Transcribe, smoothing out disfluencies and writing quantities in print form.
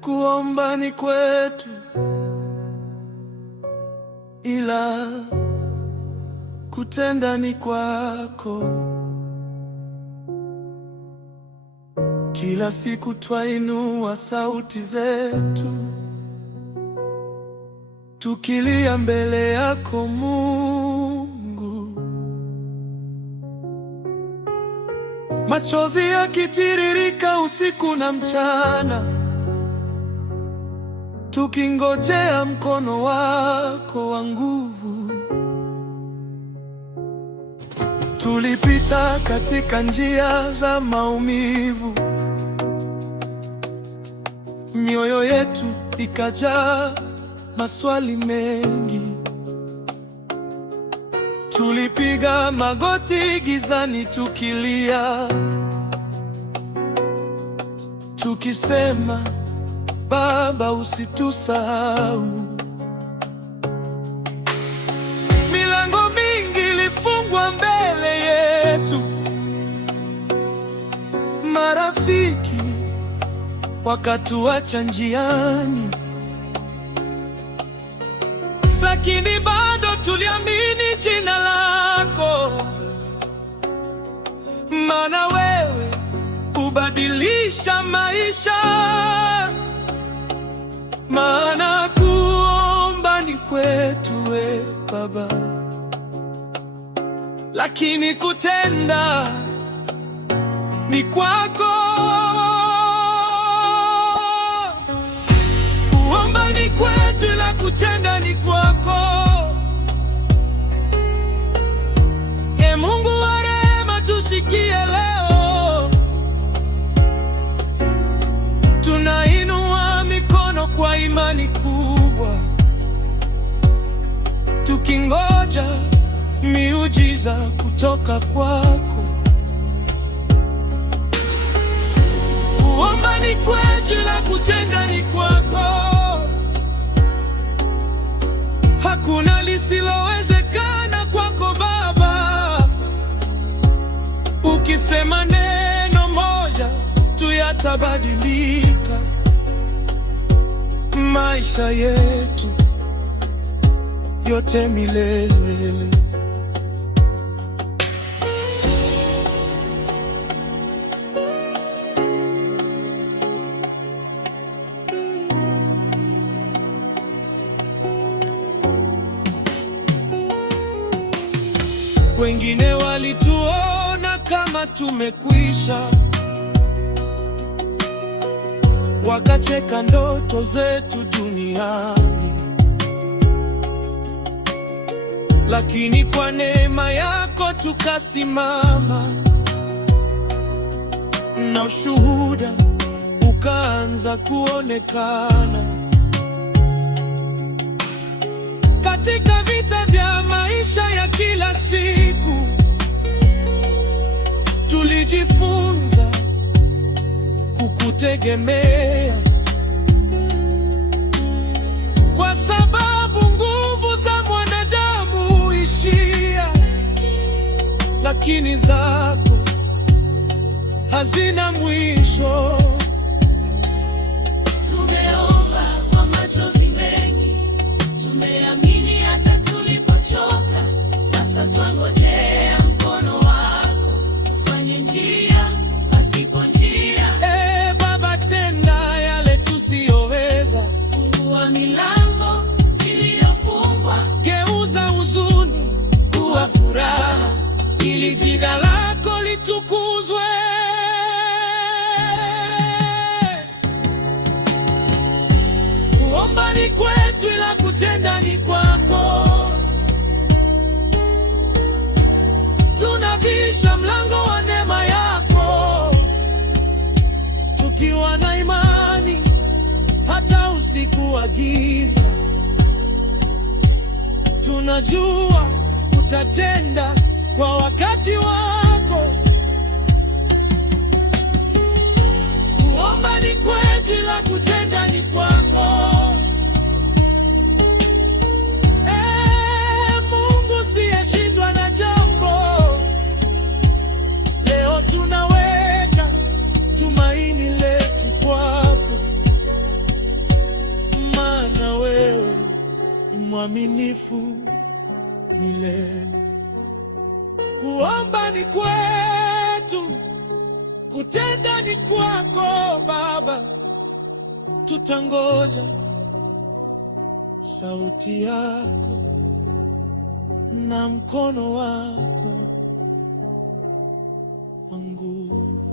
Kuomba ni kwetu, ila kutenda ni kwako. Kila siku twainua sauti zetu, tukilia mbele yako Mungu, machozi yakitiririka usiku na mchana, tukingojea mkono wako wa nguvu. Tulipita katika njia za maumivu, mioyo yetu ikajaa maswali mengi. Tulipiga magoti gizani tukilia, tukisema, Baba, usitusahau. Milango mingi ilifungwa mbele yetu, marafiki wakatuacha njiani, lakini bado tuliamini jina lako, maana wewe hubadilisha maisha. Maana kuomba ni kwetu we Baba, lakini kutenda ni kwako. Kuomba ni kwetu, la kutenda ni kwako. Ee Mungu wa rehema, tusikie leo. Tunainua mikono kwa imani kubwa, tukingoja miujiza kutoka kwako. Kuomba ni kwetu, la kutenda ni kwako. Hakuna lisilowezekana kwako Baba. Ukisema neno moja tu yatabadilika maisha yetu yote milele. Wengine walituona kama tumekwisha, wakacheka ndoto zetu duniani, lakini kwa neema yako tukasimama, na ushuhuda ukaanza kuonekana. Katika vita vya maisha ya kila siku, tulijifunza kukutegemea, kwa sababu nguvu za mwanadamu huishia, lakini zako hazina mwisho. Tumeomba kwa machozi mengi, tumeamini hata tulipochoka. Sasa twangojea mkono wako ufanye njia pasipo njia. Ee Baba, tenda yale tusiyoweza. Fungua milango iliyofungwa, Geuza huzuni kuwa furaha, ili jina lako litukuzwe. Kuomba ni kwetu, ila kutenda ni kwako. Tunabisha mlango wa neema yako, tukiwa na imani hata usiku wa giza. Tunajua utatenda kwa wakati wako. Kuomba ni kwetu, ila kutenda ni kwako. Mungu siyeshindwa na jambo. Leo tunaweka tumaini letu kwako. mwaminifu milele. Kuomba ni kwetu, kutenda ni kwako Baba. Tutangoja sauti yako na mkono wako wa nguvu.